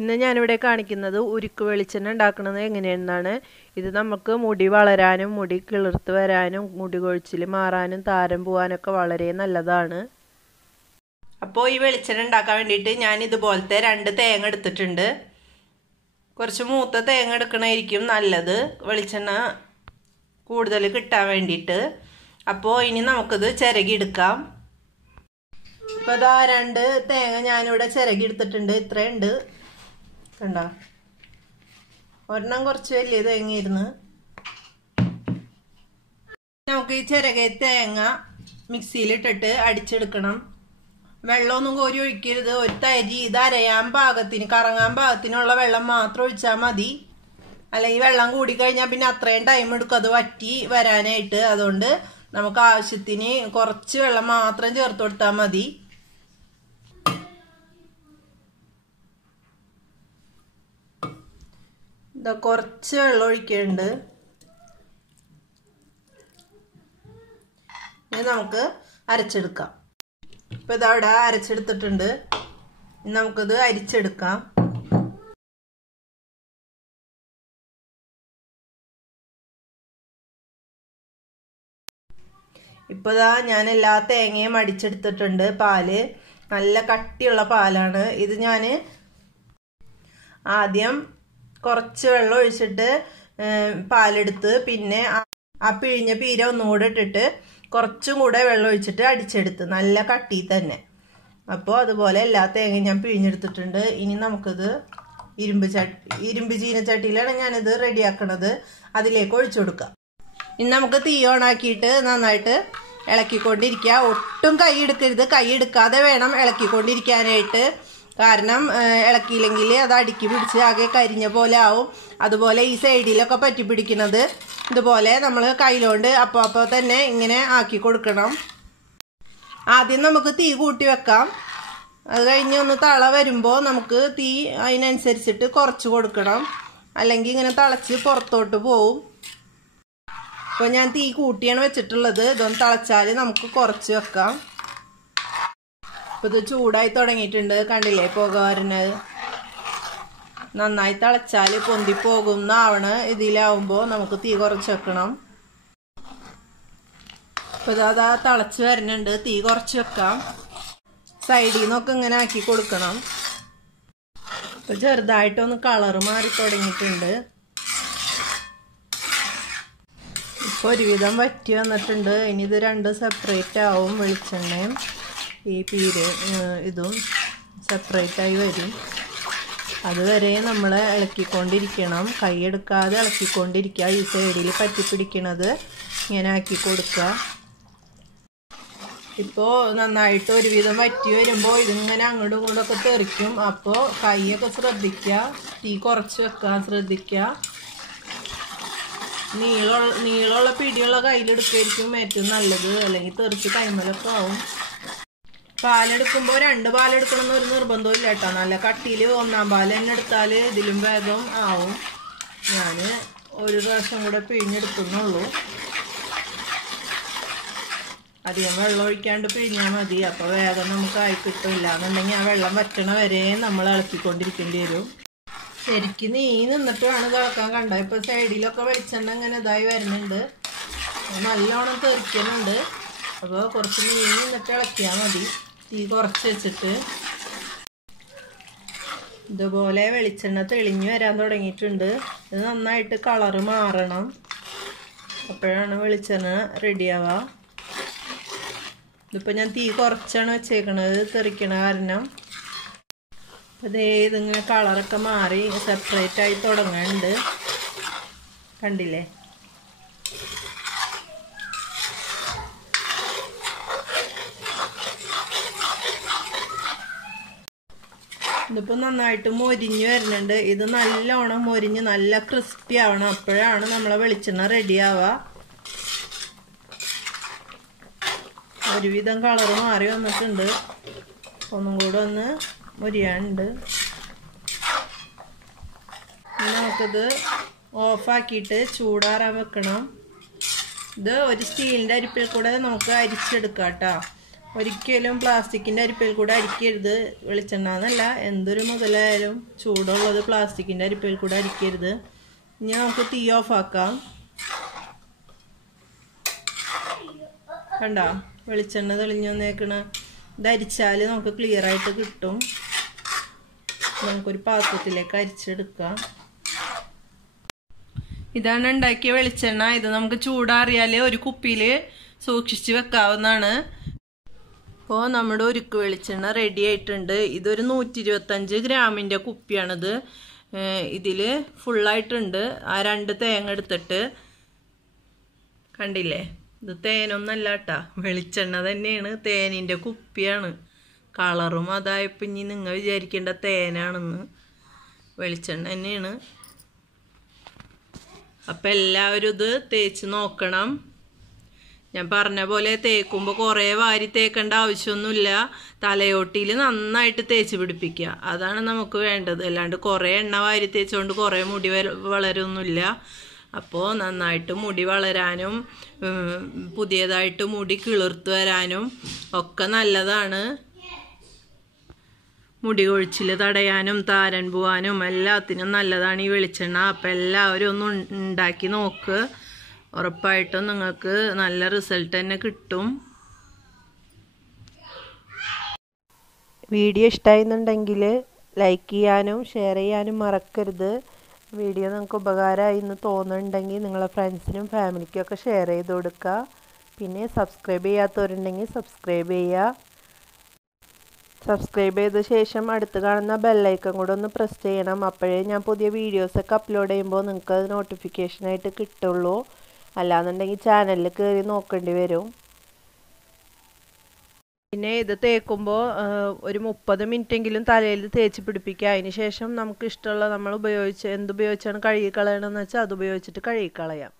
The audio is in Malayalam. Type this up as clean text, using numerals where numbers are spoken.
ഇന്ന് ഞാനിവിടെ കാണിക്കുന്നത് ഉരുക്ക് വെളിച്ചെണ്ണ ഉണ്ടാക്കുന്നത് എങ്ങനെയെന്നാണ്. ഇത് നമുക്ക് മുടി വളരാനും മുടി കിളിർത്ത് വരാനും മുടി കൊഴിച്ചിൽ മാറാനും താരം പോകാനൊക്കെ വളരെ നല്ലതാണ്. അപ്പോൾ ഈ വെളിച്ചെണ്ണ ഉണ്ടാക്കാൻ വേണ്ടിയിട്ട് ഞാൻ ഇതുപോലത്തെ 2 തേങ്ങ എടുത്തിട്ടുണ്ട്. കുറച്ച് മൂത്ത തേങ്ങ എടുക്കണമായിരിക്കും നല്ലത് വെളിച്ചെണ്ണ കൂടുതൽ കിട്ടാൻ വേണ്ടിയിട്ട്. അപ്പോൾ ഇനി നമുക്കിത് ചിരകിയെടുക്കാം. ഇപ്പോൾ ഇതാ 2 തേങ്ങ ഞാനിവിടെ ചിരകിയെടുത്തിട്ടുണ്ട്. ഇത്രയുണ്ട് കണ്ടോ. ഒരെണ്ണം കുറച്ച് വലിയ തേങ്ങയായിരുന്നു. നമുക്ക് ഈ ചിരകിയ തേങ്ങ മിക്സിയിലിട്ടിട്ട് അടിച്ചെടുക്കണം. വെള്ളമൊന്നും കോരി ഒഴിക്കരുത്. ഒരു തരി ഇത് അരയാൻ പാകത്തിന് കറങ്ങാൻ പാകത്തിനുള്ള വെള്ളം മാത്രം ഒഴിച്ചാൽ മതി. അല്ലെങ്കിൽ വെള്ളം കൂടിക്കഴിഞ്ഞാൽ പിന്നെ അത്രയും ടൈം എടുക്കും അത് വറ്റി വരാനായിട്ട്. അതുകൊണ്ട് നമുക്ക് ആവശ്യത്തിന് കുറച്ച് വെള്ളം മാത്രം ചേർത്ത് കൊടുത്താൽ മതി. ഇതാ കുറച്ച് വെള്ളം ഒഴിക്കുന്നുണ്ട്. ഇനി നമുക്ക് അരച്ചെടുക്കാം. ഇപ്പം ഇതവിടെ അരച്ചെടുത്തിട്ടുണ്ട്. നമുക്കിത് അരിച്ചെടുക്കാം. ഇപ്പോൾ ഇതാ ഞാൻ എല്ലാ തേങ്ങയും അടിച്ചെടുത്തിട്ടുണ്ട്. പാല് നല്ല കട്ടിയുള്ള പാലാണ്. ഇത് ഞാൻ ആദ്യം കുറച്ച് വെള്ളം ഒഴിച്ചിട്ട് പാലെടുത്ത് പിന്നെ ആ പിഴിഞ്ഞ പീര ഒന്നുകൂടെ ഇട്ടിട്ട് കുറച്ചും കൂടെ വെള്ളം ഒഴിച്ചിട്ട് അടിച്ചെടുത്ത് നല്ല കട്ടി തന്നെ. അപ്പോൾ അതുപോലെ എല്ലാ തേങ്ങയും ഞാൻ പിഴിഞ്ഞെടുത്തിട്ടുണ്ട്. ഇനി നമുക്കിത് ഇരുമ്പ് ചീനച്ചട്ടിയിലാണ് ഞാനിത് റെഡിയാക്കണത്. അതിലേക്ക് ഒഴിച്ചു കൊടുക്കാം. ഇനി നമുക്ക് തീ ഓണാക്കിയിട്ട് നന്നായിട്ട് ഇളക്കിക്കൊണ്ടിരിക്കുക. ഒട്ടും കൈ എടുക്കരുത്. കൈ എടുക്കാതെ വേണം ഇളക്കിക്കൊണ്ടിരിക്കാനായിട്ട്. കാരണം ഇളക്കിയില്ലെങ്കിൽ അത് അടുക്കി പിടിച്ച് ആകെ കരിഞ്ഞ പോലെ ആവും. അതുപോലെ ഈ സൈഡിലൊക്കെ പറ്റി പിടിക്കുന്നത് ഇതുപോലെ നമ്മൾ കയ്യിലോണ്ട് അപ്പോൾ തന്നെ ഇങ്ങനെ ആക്കി കൊടുക്കണം. ആദ്യം നമുക്ക് തീ കൂട്ടി വെക്കാം. അത് കഴിഞ്ഞ് ഒന്ന് തള വരുമ്പോൾ നമുക്ക് തീ അതിനനുസരിച്ചിട്ട് കുറച്ച് കൊടുക്കണം. അല്ലെങ്കിൽ ഇങ്ങനെ തിളച്ച് പുറത്തോട്ട് പോവും. അപ്പോൾ ഞാൻ തീ കൂട്ടിയാണ് വെച്ചിട്ടുള്ളത്. ഇതൊന്ന് തിളച്ചാൽ നമുക്ക് കുറച്ച് വെക്കാം. ഇപ്പോൾ ഇത് ചൂടായി തുടങ്ങിയിട്ടുണ്ട്. കണ്ടില്ലേ പുക വരുന്നത്. നന്നായി തിളച്ചാൽ പൊന്തിപ്പോകുന്നാവണ ഇതിലാവുമ്പോൾ നമുക്ക് തീ കുറച്ച് വെക്കണം. ഇപ്പോൾ ഇതാ തിളച്ച് വരുന്നുണ്ട്. തീ കുറച്ച് വെക്കാം. സൈഡിൽ നിന്നൊക്കെ ഇങ്ങനെ ആക്കി കൊടുക്കണം. ഇപ്പോൾ ചെറുതായിട്ടൊന്ന് കളറ് മാറി തുടങ്ങിയിട്ടുണ്ട്. ഇപ്പോൾ ഒരുവിധം വറ്റി വന്നിട്ടുണ്ട്. ഇനി ഇത് 2 സെപ്പറേറ്റ് ആവും. വെളിച്ചെണ്ണയും ഈ ഇതും സെപ്പറേറ്റായി വരും. അതുവരെ നമ്മൾ ഇളക്കിക്കൊണ്ടിരിക്കണം. കൈയെടുക്കാതെ ഇളക്കിക്കൊണ്ടിരിക്കുക. ഈ സൈഡിൽ പറ്റിപ്പിടിക്കണത് ഇങ്ങനെ ആക്കി കൊടുക്കുക. ഇപ്പോൾ നന്നായിട്ട് ഒരുവിധം വറ്റി വരുമ്പോൾ ഇതിങ്ങനെ അങ്ങോട്ടും ഇങ്ങോട്ടൊക്കെ തെറിക്കും. അപ്പോൾ കൈയൊക്കെ ശ്രദ്ധിക്കുക. തീ കുറച്ച് വെക്കാൻ ശ്രദ്ധിക്കുക. നീളമുള്ള പിടിയുള്ള കയ്യിലെടുക്കായിരിക്കും ഏറ്റവും നല്ലത്. അല്ലെങ്കിൽ തെറിച്ച് കൈമലൊക്കെ ആവും. പാലെടുക്കുമ്പോൾ 2 പാലെടുക്കണം എന്നൊരു നിർബന്ധവും ഇല്ല കേട്ടോ. നല്ല കട്ടിയിൽ 1-ാം പാൽ തന്നെ എടുത്താൽ ഇതിലും വേഗം ആവും. ഞാൻ ഒരു പ്രാവശ്യം കൂടെ പിഴിഞ്ഞെടുക്കുന്നുള്ളൂ. അധികം വെള്ളം ഒഴിക്കാണ്ട് പിഴിഞ്ഞാൽ മതി. അപ്പോൾ വേഗം നമുക്ക് ആയി കിട്ടില്ല. എന്നുണ്ടെങ്കിൽ ആ വെള്ളം വറ്റണ വരെ നമ്മൾ ഇളക്കിക്കൊണ്ടിരിക്കേണ്ടി വരും. ശരിക്കും നീ നിന്നിട്ട് വേണം തിളക്കാൻ. കണ്ട ഇപ്പോൾ സൈഡിലൊക്കെ വെളിച്ചെണ്ണ ഇങ്ങനെ ഇതായി വരുന്നുണ്ട്. നല്ലോണം തെറിക്കുന്നുണ്ട്. അപ്പോൾ കുറച്ച് നീ നിന്നിട്ട് ഇളക്കിയാൽ മതി. തീ കുറച്ച് വെച്ചിട്ട് ഇതുപോലെ വെളിച്ചെണ്ണ തെളിഞ്ഞ് വരാൻ തുടങ്ങിയിട്ടുണ്ട്. ഇത് നന്നായിട്ട് കളറ് മാറണം. അപ്പോഴാണ് വെളിച്ചെണ്ണ റെഡിയാവുക. ഇതിപ്പോൾ ഞാൻ തീ കുറച്ചാണ് വെച്ചേക്കണത് തെറിക്കണ കാരണം. അതേ ഇതിങ്ങനെ കളറൊക്കെ മാറി സെപ്പറേറ്റ് ആയി തുടങ്ങുന്നുണ്ട്. കണ്ടില്ലേ. ഇതിപ്പോൾ നന്നായിട്ട് മൊരിഞ്ഞ് വരുന്നുണ്ട്. ഇത് നല്ലോണം മൊരിഞ്ഞ് നല്ല ക്രിസ്പി ആവണം. അപ്പോഴാണ് നമ്മളെ വെളിച്ചെണ്ണ റെഡിയാവുക. ഒരുവിധം കളറ് മാറി വന്നിട്ടുണ്ട്. ഒന്നും കൂടെ ഒന്ന് മൊരിയാനുണ്ട്. നമുക്കിത് ഓഫാക്കിയിട്ട് ചൂടാറാൻ വെക്കണം. ഇത് ഒരു സ്റ്റീലിൻ്റെ അരിപ്പിൽ കൂടെ നമുക്ക് അരിച്ചെടുക്കാം കേട്ടോ. ഒരിക്കലും പ്ലാസ്റ്റിക്കിൻ്റെ അരിപ്പയിൽ കൂടെ അരിക്കരുത്. വെളിച്ചെണ്ണ എന്നല്ല, എന്തൊരു മുതലായാലും ചൂടുള്ളത് പ്ലാസ്റ്റിക്കിൻ്റെ അരിപ്പയിൽ കൂടെ അരിക്കരുത്. ഇനി നമുക്ക് തീ ഓഫ് ആക്കാം. കണ്ടോ വെളിച്ചെണ്ണ തെളിഞ്ഞു വന്നേക്കണ. ഇത് അരിച്ചാൽ നമുക്ക് ക്ലിയർ ആയിട്ട് കിട്ടും. നമുക്കൊരു പാത്രത്തിലേക്ക് അരിച്ചെടുക്കാം. ഇതാണ് ഉണ്ടാക്കിയ വെളിച്ചെണ്ണ. ഇത് നമുക്ക് ചൂടാറിയാൽ ഒരു കുപ്പിയിൽ സൂക്ഷിച്ച് വെക്കാവുന്നതാണ്. അപ്പോൾ നമ്മുടെ ഉരുക്ക് വെളിച്ചെണ്ണ റെഡി ആയിട്ടുണ്ട്. ഇതൊരു 125 ഗ്രാമിൻ്റെ കുപ്പിയാണിത്. ഇതിൽ ഫുള്ളായിട്ടുണ്ട്. ആ 2 തേങ്ങ എടുത്തിട്ട് കണ്ടില്ലേ, ഇത് തേനൊന്നല്ല കേട്ടാ, വെളിച്ചെണ്ണ തന്നെയാണ്. തേനിൻ്റെ കുപ്പിയാണ്. കളറും അതായപ്പോൾ ഇനി നിങ്ങൾ വിചാരിക്കേണ്ട തേനാണെന്ന്, വെളിച്ചെണ്ണ തന്നെയാണ്. അപ്പം എല്ലാവരും ഇത് തേച്ച് നോക്കണം. ഞാൻ പറഞ്ഞ പോലെ തേക്കുമ്പോൾ കുറേ വാരി തേക്കേണ്ട ആവശ്യമൊന്നുമില്ല. തലയോട്ടിയിൽ നന്നായിട്ട് തേച്ച് പിടിപ്പിക്കുക, അതാണ് നമുക്ക് വേണ്ടത്. അല്ലാണ്ട് കുറേ എണ്ണ വാരി തേച്ചുകൊണ്ട് കുറേ മുടി വളരൊന്നുമില്ല. അപ്പോൾ നന്നായിട്ട് മുടി വളരാനും പുതിയതായിട്ട് മുടി കിളിർത്ത് വരാനും ഒക്കെ നല്ലതാണ്. മുടി കൊഴിച്ചിൽ തടയാനും താരൻ പോവാനും എല്ലാത്തിനും നല്ലതാണ് ഈ വെളിച്ചെണ്ണ. അപ്പം എല്ലാവരും ഒന്ന് ഉണ്ടാക്കി നോക്ക്. ഉറപ്പായിട്ടും നിങ്ങൾക്ക് നല്ല റിസൾട്ട് തന്നെ കിട്ടും. വീഡിയോ ഇഷ്ടമായിരുന്നുണ്ടെങ്കിൽ ലൈക്ക് ചെയ്യാനും ഷെയർ ചെയ്യാനും മറക്കരുത്. വീഡിയോ നിങ്ങൾക്ക് ഉപകാരമായി എന്ന് തോന്നുന്നുണ്ടെങ്കിൽ നിങ്ങളെ ഫ്രണ്ട്സിനും ഫാമിലിക്കും ഒക്കെ ഷെയർ ചെയ്ത് കൊടുക്കുക. പിന്നെ സബ്സ്ക്രൈബ് ചെയ്യാത്തവരുണ്ടെങ്കിൽ സബ്സ്ക്രൈബ് ചെയ്യുക. സബ്സ്ക്രൈബ് ചെയ്ത ശേഷം അടുത്ത് കാണുന്ന ബെല്ലൈക്കൺ കൂടെ ഒന്ന് പ്രസ് ചെയ്യണം. അപ്പോഴേ ഞാൻ പുതിയ വീഡിയോസൊക്കെ അപ്ലോഡ് ചെയ്യുമ്പോൾ നിങ്ങൾക്ക് അത് നോട്ടിഫിക്കേഷനായിട്ട് കിട്ടുള്ളൂ. അല്ലാന്നുണ്ടെങ്കിൽ ചാനലിൽ കയറി നോക്കേണ്ടി വരും. പിന്നെ ഇത് തേക്കുമ്പോൾ ഒരു 30 മിനിറ്റെങ്കിലും തലയിൽ തേച്ച് പിടിപ്പിക്കുക. അതിന് ശേഷം നമുക്ക് ഇഷ്ടമുള്ള നമ്മൾ എന്തുപയോഗിച്ചാണ് കഴുകിക്കളയണമെന്ന് വെച്ചാൽ അത് ഉപയോഗിച്ചിട്ട് കഴുകിക്കളയാം.